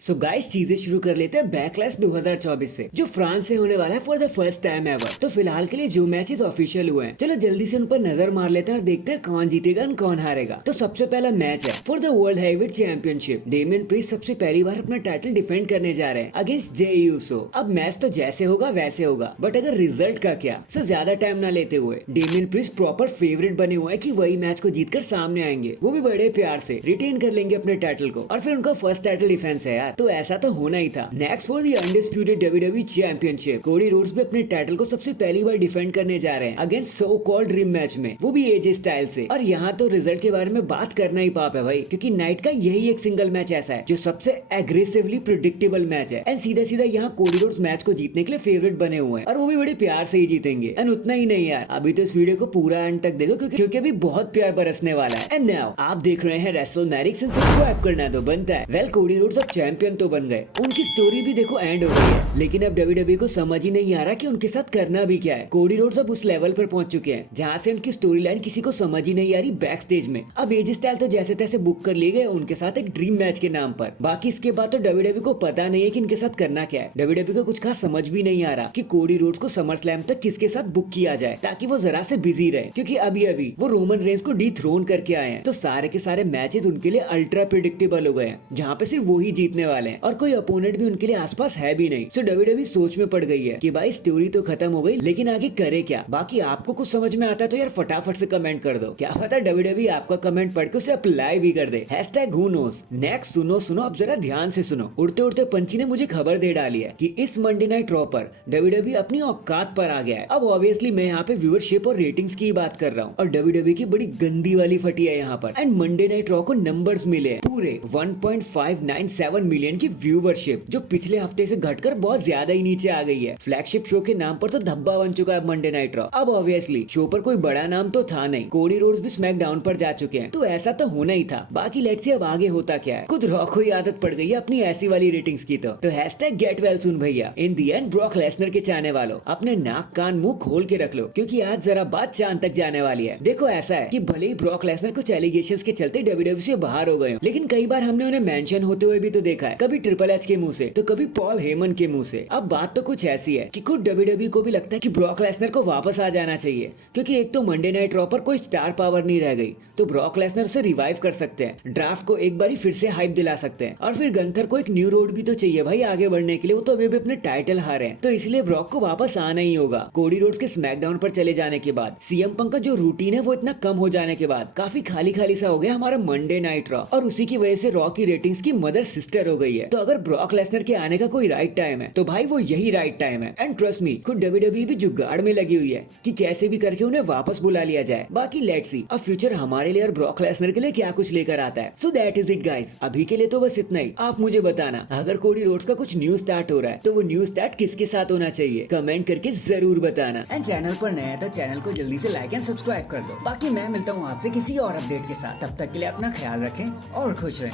So guys चीजें शुरू कर लेते हैं बैकलैश 2024 से जो फ्रांस से होने वाला है for the first time ever. तो फिलहाल के लिए जो मैचेस ऑफिशियल हुए हैं चलो जल्दी से उन पर नजर मार लेते हैं और देखते हैं कौन जीतेगा और कौन हारेगा। तो सबसे पहला मैच है for the world heavyweight championship. Damien priest सबसे पहली बार अपना टाइटल डिफेंड करने जा रहे हैं अगेंस्ट जे यूसो। अब मैच तो जैसे होगा वैसे होगा, बट अगर रिजल्ट का क्या, सो ज्यादा टाइम ना लेते हुए डेमियन प्रीस्ट प्रॉपर फेवरेट बने हुए हैं कि वही मैच को जीतकर सामने आएंगे, वो भी बड़े प्यार से रिटेन कर लेंगे अपने टाइटल को और फिर उनका फर्स्ट टाइटल डिफेंस है यार, तो ऐसा तो होना ही था। Next for the undisputed WWE championship, Cody Rhodes भी अपने टाइटल को सबसे पहली बार डिफेंड करने जा रहे हैं against so called dream match में, वो भी एजे स्टाइल से। और यहाँ तो रिजल्ट के बारे में बात करना ही पाप है भाई, क्योंकि नाइट का यही एक सिंगल मैच ऐसा है जो सबसे एग्रेसिवली प्रिडिक्टेबल मैच है एंड सीधा सीधा यहाँ कोडी रोड्स मैच को जीतने के लिए फेवरेट बने हुए हैं और वो भी बड़े प्यार से ही जीतेंगे। एंड उतना ही नहीं यार, अभी तो इस वीडियो को पूरा एंड तक देखो क्योंकि अभी बहुत प्यार बरसने वाला है। एंड नाउ आप देख रहे हैं रेसलमैनिक, सब्सक्राइब करना तो बनता है। वेल कोडी रोड्स अब चैंपियन तो बन गए, उनकी स्टोरी भी देखो एंड हो गई है, लेकिन अब डब्ल्यूडब्ल्यूई को समझ ही नहीं आ रहा कि उनके साथ करना भी क्या है। कोडी रोड्स अब उस लेवल पर पहुंच चुके हैं जहां से उनकी स्टोरी लाइन किसी को समझ ही नहीं आ रही बैक स्टेज में। अब एजे स्टाइल तो जैसे तैसे बुक कर लिए गए उनके साथ एक ड्रीम मैच के नाम पर। बाकी इसके बाद तो डब्ल्यूडब्ल्यूई को पता नहीं है कि इनके साथ करना क्या है। डब्ल्यूडब्ल्यूई को कुछ खास समझ भी नहीं आ रहा कि कोडी रोड्स को समर स्लैम तक किसके साथ बुक किया जाए ताकि वो जरा से बिजी रहे, क्योंकि अभी अभी वो रोमन रेंस को डिथ्रोन करके आए हैं। तो सारे के सारे मैचेस उनके लिए अल्ट्रा प्रिडिक्टेबल हो गए हैं, जहाँ पे सिर्फ वो ही जीतने वाले हैं और कोई अपोनेंट भी उनके लिए आसपास है भी नहीं। सो डब्ल्यूडब्ल्यूई सोच में पड़ गई है कि भाई स्टोरी तो खत्म हो गई, लेकिन आगे करे क्या। बाकी आपको कुछ समझ में आता है तो यार फटाफट से कमेंट कर दो, क्या पता डब्ल्यूडब्ल्यूई आपका कमेंट पढ़ के उसे अप्लाई भी कर दे। #who knows। नेक्स्ट सुनो अब जरा ध्यान से सुनो। उड़ते उड़ते पंछी ने मुझे खबर दे डाली है कि इस मंडे नाइट रॉ पर डब्ल्यूडब्ल्यूई अपनी औकात पर आ गया है। अब ऑब्वियसली मैं यहाँ पे व्यूअरशिप और रेटिंग्स की बात कर रहा हूँ और डब्ल्यूडब्ल्यूई की बड़ी गंदी वाली फटी है यहाँ पर। एंड मंडे नाइट रॉ को नंबर्स मिले हैं पूरे 1.597 मिलियन की व्यूअरशिप, जो पिछले हफ्ते से घटकर बहुत ज्यादा ही नीचे आ गई है। फ्लैगशिप शो के नाम पर तो धब्बा बन चुका है मंडे नाइट रॉ। अब ऑब्वियसली शो पर कोई बड़ा नाम तो था नहीं, कोडी रोड्स भी स्मैकडाउन पर जा चुके हैं, तो ऐसा तो होना ही था। बाकी लेट्स सी अब आगे होता क्या है। खुद रॉ को ही आदत पड़ गई है अपनी ऐसी वाली रेटिंग्स की। तो गेट वेल सून भैया। इन दी एंड ब्रॉक लेसनर के चाहने वालों अपने नाक कान मुंह खोल के रख लो, क्योंकि आज जरा बात चांद तक जाने वाली है। देखो ऐसा है कि भले ही ब्रॉक लेसनर कुछ एलिगेशंस के चलते डब्ल्यूडब्ल्यूई से बाहर हो गए, लेकिन कई बार हमने उन्हें मेंशन होते हुए भी तो देखा है, कभी ट्रिपल एच के मुंह से तो कभी पॉल हेमन के मुंह से। अब बात तो कुछ ऐसी है कि खुद डब्ल्यूडब्ल्यूई को भी लगता है कि ब्रॉक लेसनर को वापस आ जाना चाहिए, क्योंकि एक तो मंडे नाइट रॉ पर कोई स्टार पावर नहीं रह गई, तो ब्रॉक लेसनर उसे रिवाइव कर सकते हैं, ड्राफ्ट को एक बार फिर से हाइप दिला सकते हैं और फिर गंथर को एक न्यू रोड भी तो चाहिए भाई आगे बढ़ने के लिए। वो तो अभी भी अपने टाइटल हारे हैं, तो इसलिए ब्रॉक को वापस आना ही होगा। कोडी रोड्स के स्मैकडाउन पर चले जाने के बाद सीएम पंक का जो रूटीन है वो इतना कम हो जाने के बाद काफी खाली खाली सा हो गया हमारा मंडे नाइट रॉ, और उसी की वजह से रॉ की रेटिंग्स की मदर सिस्टर हो गई है। तो अगर ब्रॉक लेसनर के आने का कोई राइट टाइम है तो भाई वो यही राइट टाइम है। एंड ट्रस्ट मी, खुद डब्ल्यूडब्ल्यूई भी जुगाड़ में लगी हुई है कि कैसे भी करके उन्हें वापस बुला लिया जाए। बाकी लेट्स सी अब फ्यूचर हमारे लिए और ब्रॉक लेसनर के लिए क्या कुछ लेकर आता है। So that is it guys, अभी के लिए तो बस इतना ही। आप मुझे बताना अगर कोडी रोड्स का कुछ न्यू स्टार्ट हो रहा है तो वो न्यू स्टार्ट किसके साथ होना चाहिए, कमेंट करके जरूर बताना। एंड चैनल पर नया है तो चैनल को जल्दी से लाइक एंड सब्सक्राइब कर दो। बाकी मैं मिलता हूँ आपसे किसी और अपडेट के साथ, तब तक के लिए अपना ख्याल रखें और खुश रहें।